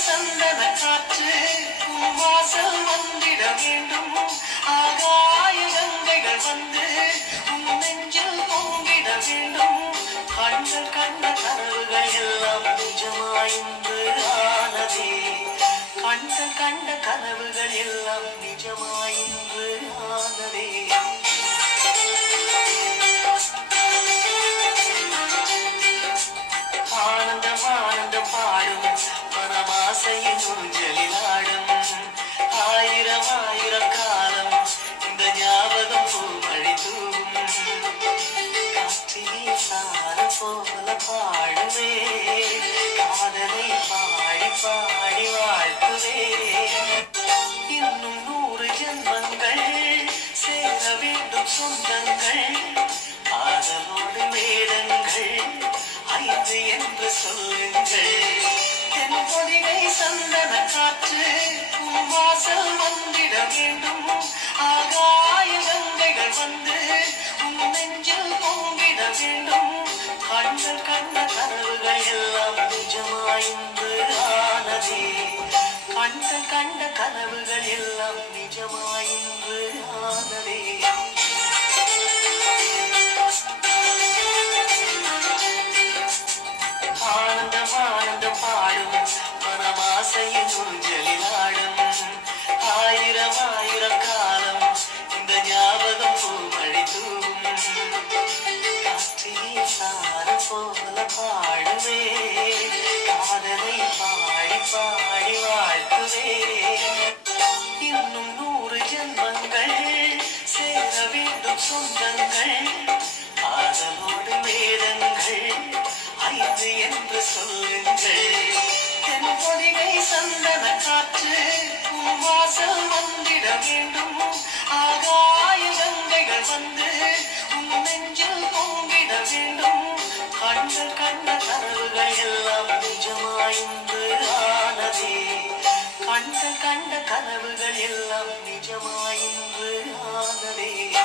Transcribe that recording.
சந்தன காற்று உன் வாசல் வந்திட வேண்டும் ஆகாய கங்கைகள் வந்து உன் நெஞ்சில் பொங்கிட வேண்டும் கண்கள் கண்ட கனவுகள் எல்லாம் நிஜமாயின்று ஆனதே கண்கள் கண்ட கனவுகள் எல்லாம் மனமாசையின் ஊஞ்சலில் ஆடும் ஆயிரம் ஆயிரம் காலம் இந்த ஞாபகம் பூமழை தூவும் காற்றிலே சார போல பாடுவே காதலை பாடி பாடி வாழ்த்துவே இன்னும் நூறு ஜென்மங்கள் சேர வேண்டும் சொந்தங்கள் ஆதலோடு சந்தன காற்று உன்வாசல் வந்திட வேண்டும். ஆகாய கங்கைகள் வந்து உன் நெஞ்சில் பொங்கிட வேண்டும். கண்கள் கண்ட கனவுகள் எல்லாம் நிஜமாயின்று ஆனதே. கண்கள் கண்ட கனவுகள் எல்லாம் நிஜமாய் போல பாடுவே காதலை பாடி பாடி வாழ்த்துவே. இன்னும் நூறு ஜென்மங்கள் சேர வேண்டும் சொந்தங்கள் ஆதலோடு வேதங்கள் ஐந்து என்று சொல்லுங்கள். தென் பொதிகை சந்தன காற்று கண்ட கனவுகள் எல்லாம் நிஜமாயின்று ஆனதே.